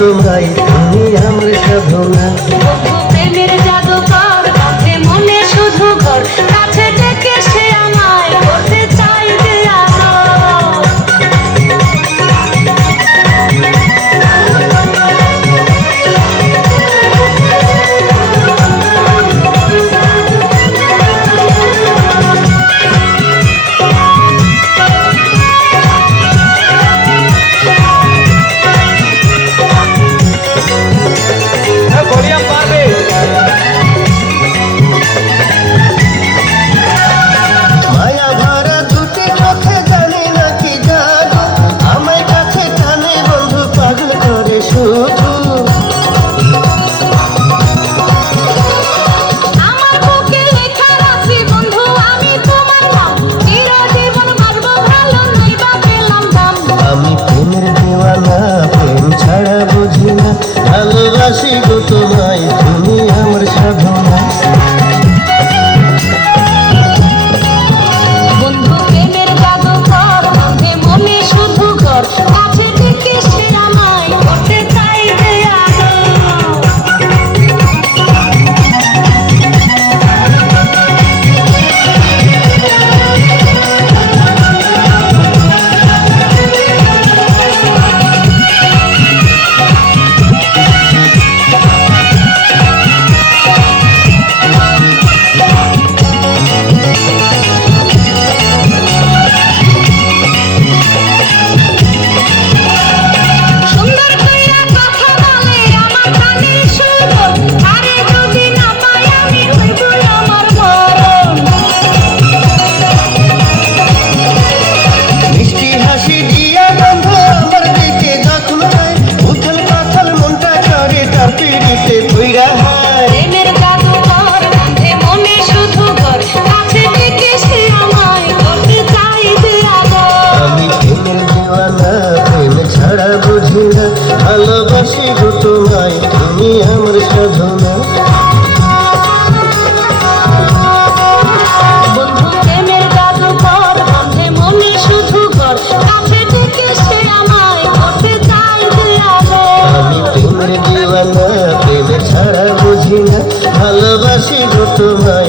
তোমায় তুমি আমার সাধনা। প্রেমের জাদুকর বন্ধে মনে শুধু ঘর কাছে ডেকে সে আমায় করতে চাই যে ভালোবাসি গো তোমায় তুমি আমার সাধনা। বন্ধু প্রেমের জাদুকর বন্ধে মনে শুধু ঘর কাছে ডেকে সে আমায় করতে চাই যে ভালোবাসি গো তোমায় তুমি আমার সাধনা। বন্ধু প্রেমের জাদুকর বন্ধে মনে শুধু ঘর কাছে ডেকে সে আমায় করতে চাই যে আমি প্রেমের দিওয়ানা প্রেম ছাড়া বুঝি না ভালোবাসি গো তোমায়।